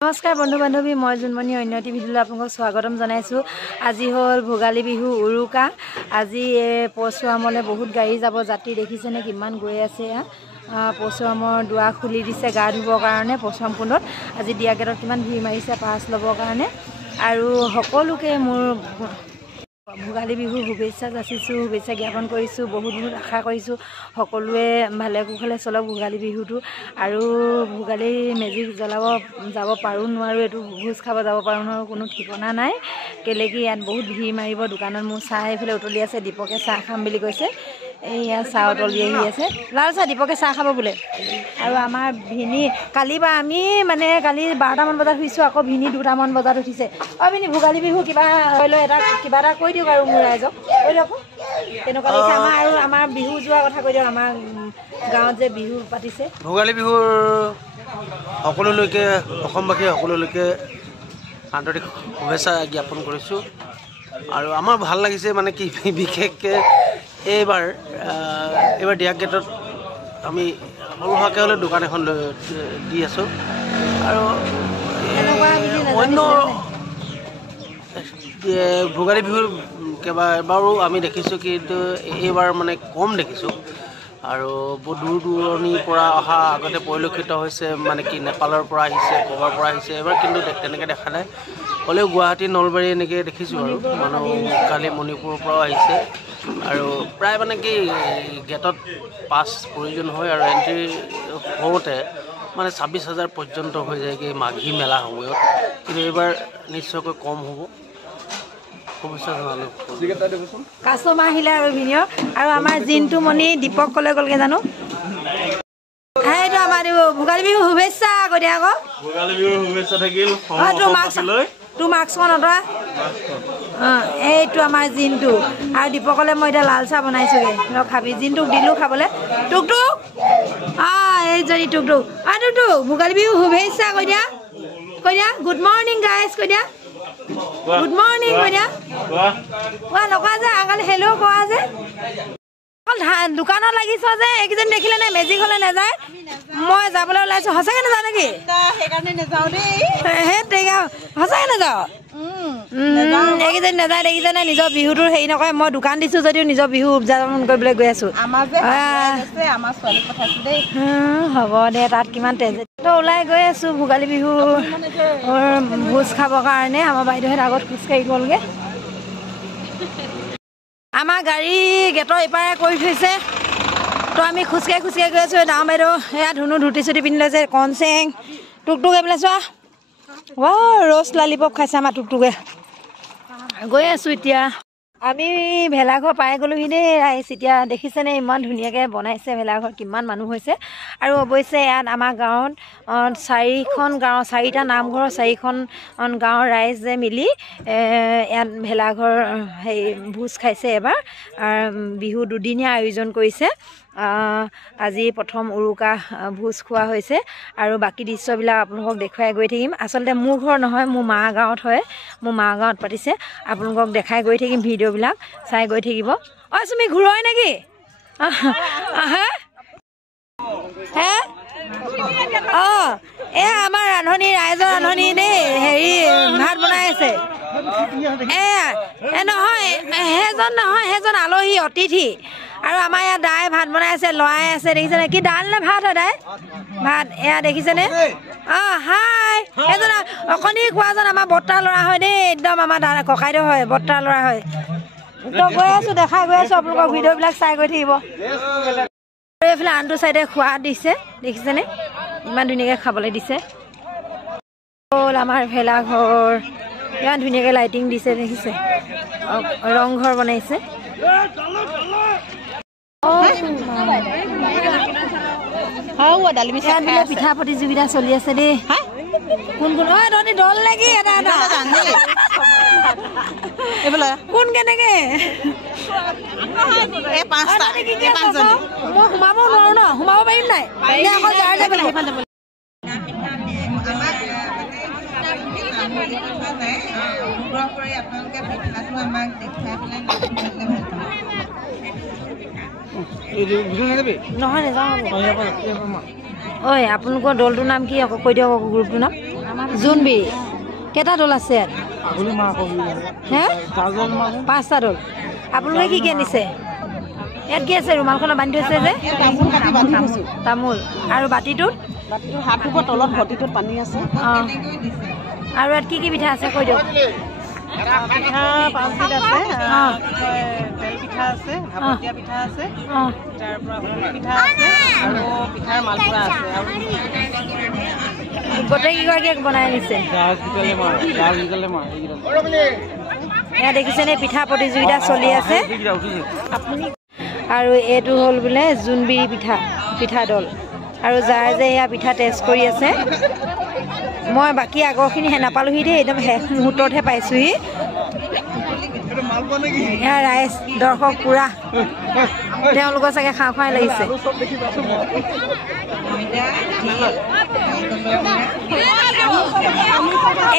নমস্কাৰ বন্ধু বান্ধৱী মই জুনমণি অন্যটি ভিডিঅ'লৈ আপোনালোকক স্বাগতম জনাইছোঁ। আজি হ'ল ভোগালী বিহু উৰুকা। আজি পৰশুৰামলৈ বহুত গাড়ী যাব, যাত্ৰী দেখিছেনে কিমান গৈ আছে। পৰশুৰামৰ দুৱাৰ খুলি দিছে গা ধুবৰ কাৰণে। পৰশুৰাম কুণ্ডত আজি দিয়া গেটত কিমান ভিৰ মাৰিছে পাছ ল'বৰ কাৰণে। আৰু সকলোকে মোৰ ভোগালী বিহু শুভেচ্ছা যাচিছোঁ, শুভেচ্ছা জ্ঞাপন কৰিছোঁ। বহুত আশা কৰিছোঁ সকলোৱে ভালে কুশলে চলক ভোগালী বিহুটো। আৰু ভোগালী মেজিক জ্বলাব যাব পাৰোঁ নোৱাৰোঁ, এইটো ভোজ খাব যাব পাৰোঁ নোৱাৰোঁ কোনো ঠিকনা নাই। কেলৈ কি ইয়াত বহুত ভিৰ মাৰিব। দোকানত মোৰ চাহ এইফালে উতলি আছে। দীপকে চাহ খাম বুলি কৈছে। এইয়া চাহ উতলি আহি আছে। লাল চাহ দীপকে চাহ খাব বোলে। আৰু আমাৰ ভিনি কালি বা আমি কালি 12টামান বজাত শুইছোঁ, আকৌ ভিনি 2টামান বজাত উঠিছে। ভিনি ভোগালী বিহু কিবা হৈ লৈ কিবা এটা কৈ দিয়ক আৰু মোৰ ৰাইজক কৈ দিয়ক। তেনেকুৱা লাগিছে আমাৰ বিহু যোৱাৰ কথা কৈ দিয়ক। আমাৰ গাঁৱত যে বিহু পাতিছে, ভোগালী বিহুৰ সকলোলৈকে অসমবাসী সকলোলৈকে আন্তৰিক শুভেচ্ছা জ্ঞাপন কৰিছোঁ। আৰু আমাৰ ভাল লাগিছে মানে কি বিশেষকৈ এইবাৰ দিয়া গেটত আমি সৰুহাকৈ হ'লে দোকান এখন দি আছোঁ। আৰু অন্য ভোগালী বিহুৰ কেইবাবাৰো আমি দেখিছোঁ, কিন্তু এইবাৰ মানে কম দেখিছোঁ। আৰু বহুত দূৰ দূৰণিৰ পৰা অহা আগতে পৰিলক্ষিত হৈছে, মানে কি নেপালৰ পৰা আহিছে, ক'ৰবাৰ পৰা আহিছে। এইবাৰ কিন্তু তেনেকৈ দেখা নাই। হ'লেও গুৱাহাটী নলবাৰী এনেকৈ দেখিছোঁ আৰু মানুহ কালি মণিপুৰৰ পৰাও আহিছে। আৰু প্ৰায় মানে কি গেটত পাছ প্ৰয়োজন হয় আৰু এণ্ট্ৰি হওঁতে মানে 26,000 পৰ্যন্ত হৈ যায়গৈ মাঘী মেলা সময়ত। কিন্তু এইবাৰ নিশ্চয়কৈ কম হ'ব। শুভেচ্ছা জনালোঁ। কাষ্টমাৰ আহিলে আৰু ভিনিয় আৰু আমাৰ জিন্তু মণি দীপক ক'লৈ গ'লগৈ জানো। সেইটো আমাৰ ভোগালী বিহু শুভেচ্ছা কৈ দিয়া আকৌ। ভোগালী বিহুৰ শুভেচ্ছা থাকিল। তোৰ মাস্কখন অঁতৰা। এইটো আমাৰ জিন্তু আৰু দীপকলৈ মই এতিয়া লাল চাহ বনাইছোঁগৈ। খাবি জিন্তুক দিলোঁ খাবলৈ। টুকটুক এইজনী টুকটুক টুকটুক ভোগালী বিহু শুভেচ্ছা কৈ দিয়া। গুড মৰ্ণিং গাইজ কৈ দিয়া। গুড মৰ্ণিং কৈ দিয়া। কোৱা নকৰা যে আঙালি হেল্ল' কোৱা যে। দোকানত লাগিছ যে এইকেইজন দেখিলে নে মেজিক হ'লে নাযায়। মই যাবলৈ ওলাইছোঁ। সঁচাকৈ নাযাওঁ নেকি? সেইকাৰণে নাযাওঁ দেই। সঁচাকৈ নাযাওঁ। এইকেইজন নাযায় দেখিছেনে। নিজৰ বিহুটোৰ হেৰি নকৰে। মই দোকান দিছোঁ যদিও নিজৰ বিহু উদযাপন কৰিবলৈ গৈ আছোঁ। হ'ব দে, তাত কিমান তেজ ওলাই গৈ আছোঁ ভোগালী বিহু ভোজ খাবৰ কাৰণে। আমাৰ বাইদেউহঁত আগত খোজকাঢ়ি গ'লগৈ। আমাৰ গাড়ী গেটৰ ইপাৰে কৰি থৈছে, তো আমি খোজকাঢ়ি গৈ আছোঁ। ডাঙৰ বাইদেউ এয়া ধুনু ধুতি চুটি পিন্ধি লৈছে, কনচেং টুকটুক এইবিলাক চোৱা। ৰ'ষ্ট লালিপপ খাইছে আমাৰ টুকটুকে। গৈ আছোঁ এতিয়া। আমি ভেলাঘৰ পাই গ'লোহি দেই ৰাইজ। এতিয়া দেখিছেনে ইমান ধুনীয়াকৈ বনাইছে ভেলাঘৰ, কিমান মানুহ হৈছে। আৰু অৱশ্যে ইয়াত আমাৰ গাঁৱত 4টা নামঘৰৰ 4খন গাঁৱৰ ৰাইজে মিলি ইয়াত ভেলাঘৰ ভোজ খাইছে এবাৰ। বিহু দুদিনীয়া আয়োজন কৰিছে। আজি প্ৰথম উৰুকা ভোজ খোৱা হৈছে। আৰু বাকী দৃশ্যবিলাক আপোনালোকক দেখুৱাই গৈ থাকিম। আচলতে মোৰ ঘৰ নহয়, মোৰ মা গাঁৱত হয়। মোৰ মা গাঁৱত পাতিছে। আপোনালোকক দেখাই গৈ থাকিম, ভিডিঅ'বিলাক চাই গৈ থাকিব। তুমি ঘূৰই নেকি? এয়া আমাৰ ৰান্ধনি, ৰাইজৰ ৰান্ধনি দেই। ভাত বনাই আছে। নহয় সেইজন আলহী অতিথি। আৰু আমাৰ ইয়াত দাই ভাত বনাই আছে, লৰাই আছে দেখিছেনে। কি দাইল নে ভাত হয় দাই? ভাত এয়া দেখিছেনে। হাই এজন অকণি খোৱাজন আমাৰ বৰ্তাৰ ল'ৰা হয় দেই। একদম আমাৰ দাদা ককাইদেউ হয়, বৰ্তাৰ ল'ৰা হয়। তো গৈ আছোঁ, দেখাই গৈ আছোঁ আপোনালোকৰ ভিডিঅ'বিলাক চাই গৈ থাকিব। এইফালে আনটো চাইডে খোৱা দিছে দেখিছেনে, ইমান ধুনীয়াকৈ খাবলৈ দিছে। হ'ল আমাৰ ভেলাঘৰ, ইমান ধুনীয়াকৈ লাইটিং দিছে দেখিছে। ৰংঘৰ বনাইছে। পিঠা প্ৰতিযোগিতা চলি আছে দেই। কোন তহঁতি দল লাগি এটা কোন কেনেকে মই সোমাব নোৱাৰো ন? সোমাব পাৰিম নাই? আকৌ যাৰ যাব লাগিব। নহয় নাযাওঁ ঐ আপোনালোকৰ দলটোৰ নাম কি আকৌ কৈ দিয়ক আকৌ গ্ৰুপটোৰ নাম জোনবিৰি কেইটা দল আছে ইয়াত হে 5টা দল আপোনালোকে কি কি আনিছে ইয়াত কি আছে ৰুমালখনত বান্ধি থৈছে যে তামোল আৰু বাতিটোত তলত ভৰ্তিটোত পানী আছে অঁ আৰু ইয়াত কি কি পিঠা আছে কৈ দিয়ক পিঠা 5বিধ আছে তেল পিঠা আছে ভাপতীয়া পিঠা আছে অঁ তাৰ পৰা হুৰুলি পিঠা আছে আৰু পিঠাৰ মালপোৱা আছে আৰু গোটেইকেইগৰাকীয়ে বনাই আনিছে এয়া দেখিছেনে পিঠা প্ৰতিযোগিতা চলি আছে আৰু এইটো হ'ল বোলে জোনবিৰি পিঠা দল আৰু যাৰ যে এয়া পিঠা টেষ্ট কৰি আছে মই বাকী আগৰখিনিহে নাপালোহি দেই একদম শেষ মুহূৰ্ততহে পাইছোহি এয়া ৰাইজ দৰ্শক পুৰা তেওঁলোকৰ চাগে খাওঁ খাওঁ লাগিছে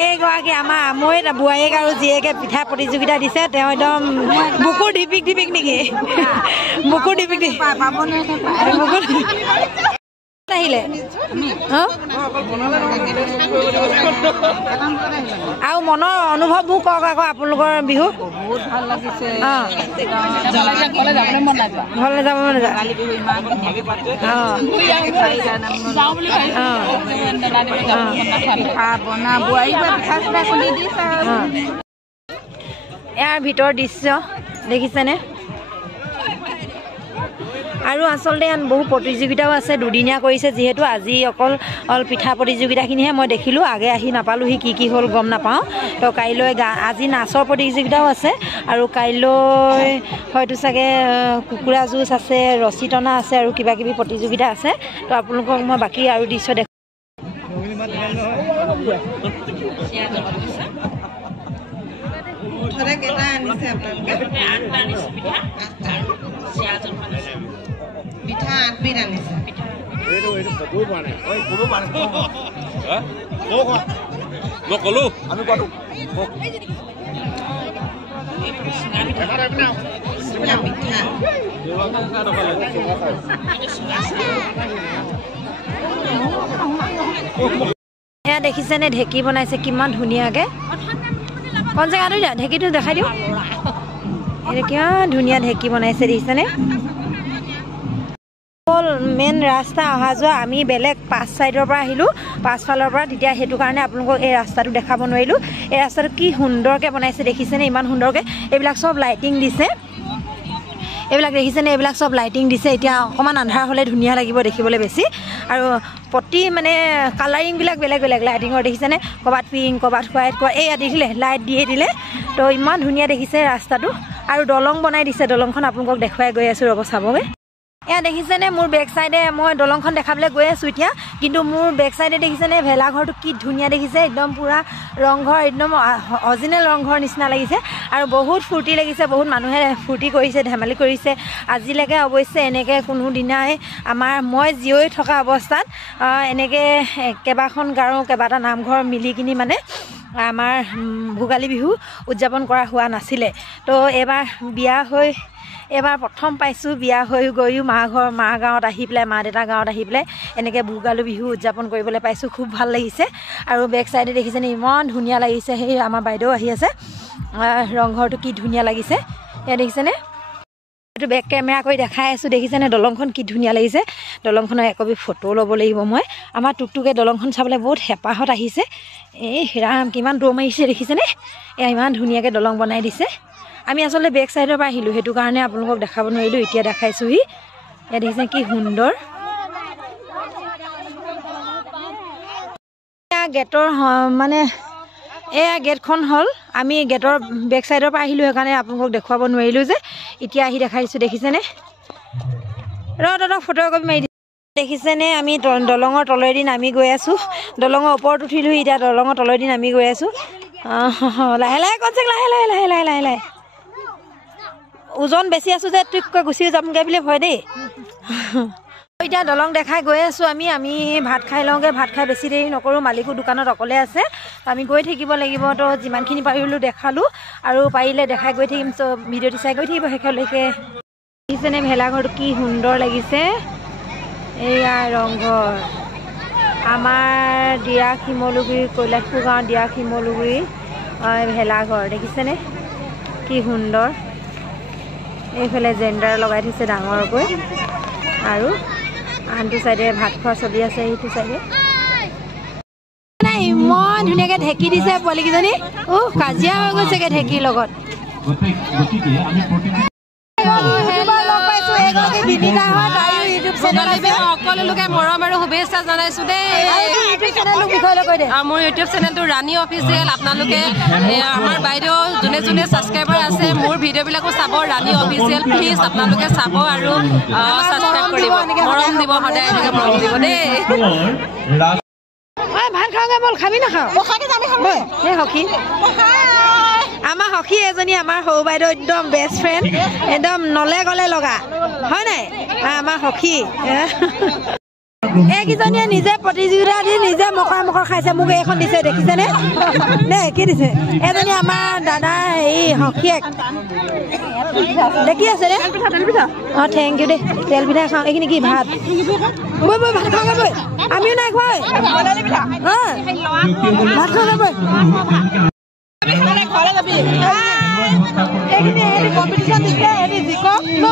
এইগৰাকী আমাৰ আমৈ বোৱাৰীয়েক আৰু জীয়েকে পিঠা প্ৰতিযোগিতা দিছে তেওঁ একদম বুকুৰ ঢিপিক নেকি বুকুৰ ঢিপিক আহিলে আৰু মনৰ অনুভৱবোৰ কওক আকৌ আপোনালোকৰ বিহু বহুত ভাল লাগিছে ঘৰলৈ যাব মন নাযায় ইয়াৰ ভিতৰৰ দৃশ্য দেখিছেনে আৰু আচলতে ইয়াত বহু প্ৰতিযোগিতাও আছে দুদিনীয়া কৰিছে যিহেতু আজি অকল পিঠা প্ৰতিযোগিতাখিনিহে মই দেখিলোঁ আগে আহি নাপালোঁহি কি হ'ল গম নাপাওঁ তো কাইলৈ আজি নাচৰ প্ৰতিযোগিতাও আছে আৰু কাইলৈ হয়তো চাগে কুকুৰা যুঁজ আছে ৰছী টনা আছে আৰু কিবা কিবি প্ৰতিযোগিতা আছে তো আপোনালোকক মই বাকী আৰু দৃশ্য দেখো পিঠা 8বিধ আনিছে এয়া দেখিছেনে ঢেঁকী বনাইছে কিমান ধুনীয়াকে কোন জেগাটো ঢেঁকীটো দেখাই দিওঁ এইটো কিমান ধুনীয়া ঢেঁকী বনাইছে দেখিছেনে মেইন ৰাস্তা অহা যোৱা আমি বেলেগ 5 চাইডৰ পৰা আহিলোঁ 5 ফালৰ পৰা তেতিয়া সেইটো কাৰণে আপোনালোকক এই ৰাস্তাটো দেখাব নোৱাৰিলোঁ এই ৰাস্তাটো কি সুন্দৰকৈ বনাইছে দেখিছেনে ইমান সুন্দৰকৈ এইবিলাক চব লাইটিং দিছে এইবিলাক দেখিছেনে এইবিলাক চব লাইটিং দিছে এতিয়া অকণমান আন্ধাৰ হ'লে ধুনীয়া লাগিব দেখিবলৈ বেছি আৰু প্ৰতি মানে কালাৰিংবিলাক বেলেগ বেলেগ লাইটিঙৰ দেখিছেনে ক'ৰবাত পিংক ক'ৰবাত হোৱাইট এয়া দেখিলে লাইট দিয়ে দিলে তো ইমান ধুনীয়া দেখিছে ৰাস্তাটো আৰু দলং বনাই দিছে দলংখন আপোনালোকক দেখুৱাই গৈ আছোঁ ৰ'ব চাবগৈ এয়া দেখিছেনে মোৰ বেক চাইডে মই দলংখন দেখাবলৈ গৈ আছোঁ এতিয়া কিন্তু মোৰ বেক চাইডে দেখিছেনে ভেলাঘৰটো কি ধুনীয়া দেখিছে একদম পূৰা ৰংঘৰ একদম অৰিজিনেল ৰংঘৰ নিচিনা লাগিছে আৰু বহুত ফূৰ্তি লাগিছে বহুত মানুহে ফূৰ্তি কৰিছে ধেমালি কৰিছে আজিলৈকে অৱশ্যে এনেকৈ কোনো দিনাই মই জীয়ৈ থকা অৱস্থাত এনেকৈ কেইবাখন গাঁও কেইবাটা নামঘৰ মিলি কিনি মানে আমাৰ ভোগালী বিহু উদযাপন কৰা হোৱা নাছিলে তো এবাৰ প্ৰথম পাইছোঁ বিয়া হৈ গৈও মা গাঁৱত আহি পেলাই মা দেউতা গাঁৱত আহি পেলাই এনেকৈ ভোগালী বিহু উদযাপন কৰিবলৈ পাইছোঁ খুব ভাল লাগিছে আৰু বেক চাইডে দেখিছেনে ইমান ধুনীয়া লাগিছে সেই আমাৰ বাইদেউ আহি আছে ৰংঘৰটো কি ধুনীয়া লাগিছে এয়া দেখিছেনে এইটো বেক কেমেৰা কৰি দেখাই আছোঁ দেখিছেনে দলংখন কি ধুনীয়া লাগিছে দলংখনৰ একপি ফটো ল'ব লাগিব মই আমাৰ টুকটুকে দলংখন চাবলৈ বহুত হেঁপাহত আহিছে এই ৰাম কিমান দৌৰ মাৰিছে দেখিছেনে এয়া ইমান ধুনীয়াকৈ দলং বনাই দিছে আমি আচলতে বেক চাইডৰ পৰা আহিলোঁ সেইটো কাৰণে আপোনালোকক দেখাব নোৱাৰিলোঁ এতিয়া দেখাইছোঁহি এয়া দেখিছে কি সুন্দৰ গেটৰ মানে এয়া গেটখন হ'ল আমি গেটৰ বেক চাইডৰ পৰা আহিলোঁ সেইকাৰণে আপোনালোকক দেখুৱাব নোৱাৰিলোঁ যে এতিয়া আহি দেখাই দিছোঁ দেখিছেনে দাদা ফটো কপি মাৰি দিছোঁ দেখিছেনে আমি দলঙৰ তলেদি নামি গৈ আছোঁ দলঙৰ ওপৰত উঠিলোঁ এতিয়া দলঙৰ তলেদি নামি গৈ আছোঁ লাহে লাহে কনচেক লাহে লাহে লাহে লাহে লাহে লাহে ওজন বেছি আছোঁ যে টুককৈ গুচি যামগৈ বুলি ভয় দেই এতিয়া দলং দেখাই গৈ আছোঁ আমি ভাত খাই লওঁগৈ ভাত খাই বেছি দেৰি নকৰোঁ মালিকো দোকানত অকলে আছে আমি গৈ থাকিব লাগিব তো যিমানখিনি পাৰিলোঁ দেখালোঁ আৰু পাৰিলে দেখাই গৈ থাকিম চ' ভিডিঅ'টো চাই গৈ থাকিব শেষলৈকে দেখিছেনে ভেলাঘৰটো কি সুন্দৰ লাগিছে এয়া ৰংঘৰ আমাৰ দিয়া শিমলুগুৰি কৈলাশপুৰ গাঁৱৰ দিয়া শিমলুগুৰি ভেলাঘৰ দেখিছেনে কি সুন্দৰ এইফালে জেণ্ডাৰ লগাই থৈছে ডাঙৰকৈ আৰু আনটো চাইডে ভাত খোৱা চলি আছে এইটো চাইডে ইমান ধুনীয়াকৈ ঢেঁকী দিছে পোৱালীকেইজনী কাজিয়া হৈ গৈছেগৈ ঢেঁকীৰ লগত সকলোকে মৰম আৰু শুভেচ্ছা জনাইছো দেই মোৰ ইউটিউব চেনেলটো ৰাণী অফিচিয়েল আপোনালোকে আমাৰ বাইদেউ যোনে যোনে ছাবস্ক্ৰাইবাৰ আছে মোৰ ভিডিঅ'বিলাকো চাব ৰাণী অফিচিয়েল প্লিজ আপোনালোকে চাব আৰু ছাবস্ক্ৰাইব কৰিব মৰম দিব সদায় এনেকৈ মৰম দিব দেই ভাত খাওঁগৈ ব'ল খাবি নাখাওঁ সেই সখী আমাৰ সখী এজনী আমাৰ সৰু বাইদেউ একদম বেষ্ট ফ্ৰেণ্ড একদম নলে গলে লগা হয় নাই আমাৰ সখী এইকেইজনীয়ে নিজে প্ৰতিযোগিতা দি নিজে মকৰ খাইছে মোক এইখন দিছে দেখিছেনে দেই কি দিছে এজনী আমাৰ দাদা হেৰি সখীয়েক দেখি আছে দে অঁ থেংক ইউ দেই তেল পিঠা খাওঁ এইখিনি কি ভাত বৈ বৈ ভাত খাওঁগৈ বৈ আমিও নাই খোৱা ভাত খাওঁগৈ বৈ কম্পিটিশ্যন দিছে হেৰি জিকক ন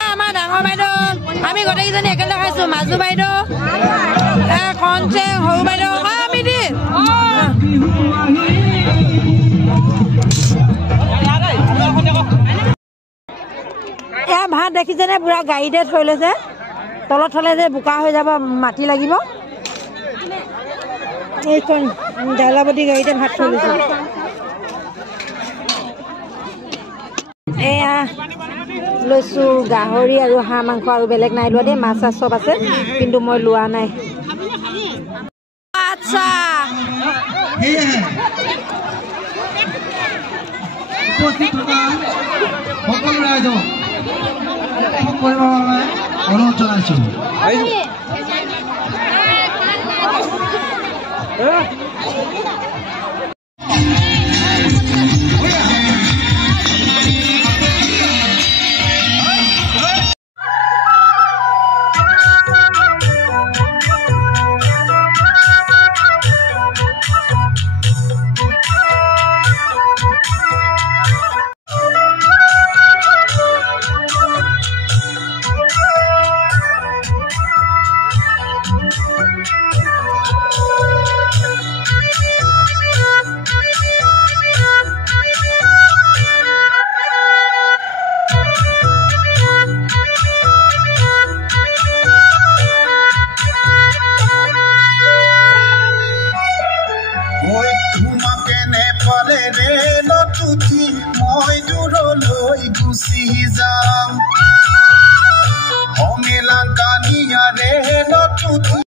আমাৰ ডাঙৰ বাইদেউ আমি গোটেইকেইজনী একেলগে খাইছোঁ মাজু বাইদেউ কণচে সৰু বাইদেউ আমি দি এয়া ভাত দেখিছেনে পুৰা গাড়ীতে থৈ লৈছে তলত থলে যে বোকা হৈ যাব মাটি লাগিব এইখন জালাবতী গাড়ীতে ভাত থৈ লৈছে এয়া লৈছোঁ গাহৰি আৰু হাঁহ মাংস আৰু বেলেগ নাই লোৱা দেই মাছ চাছ চব আছে কিন্তু মই লোৱা নাই আচ্ছা অনুৰোধ জনাইছোঁ মই দূৰলৈ গুচি যাম অমেলা কানিয়াৰে নতুন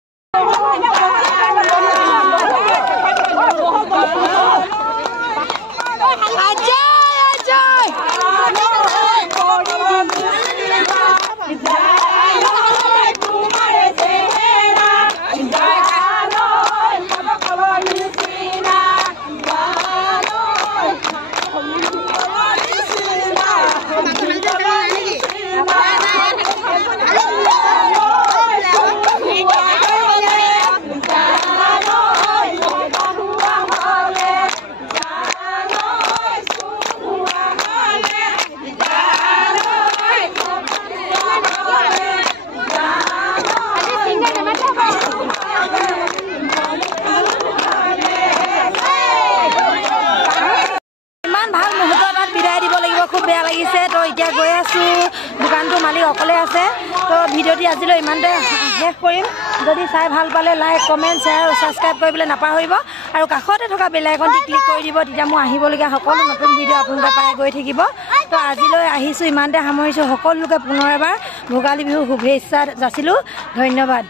বেয়া লাগিছে তো এতিয়া গৈ আছোঁ দোকানটো মালিক অকলে আছে তো ভিডিঅ'টি আজিলৈ ইমানতে শেষ কৰিম যদি চাই ভাল পালে লাইক কমেণ্ট শ্বেয়াৰ আৰু ছাবস্ক্ৰাইব কৰিবলৈ নাপাহৰিব আৰু কাষতে থকা বেল আইকনটি ক্লিক কৰি দিব তেতিয়া মই আহিবলগীয়া সকলো নতুন ভিডিঅ' আপোনালোকে পাই গৈ থাকিব তো আজিলৈ আহিছোঁ ইমানতে সামৰিছোঁ সকলোকে পুনৰ এবাৰ ভোগালী বিহু শুভেচ্ছা যাচিলোঁ ধন্যবাদ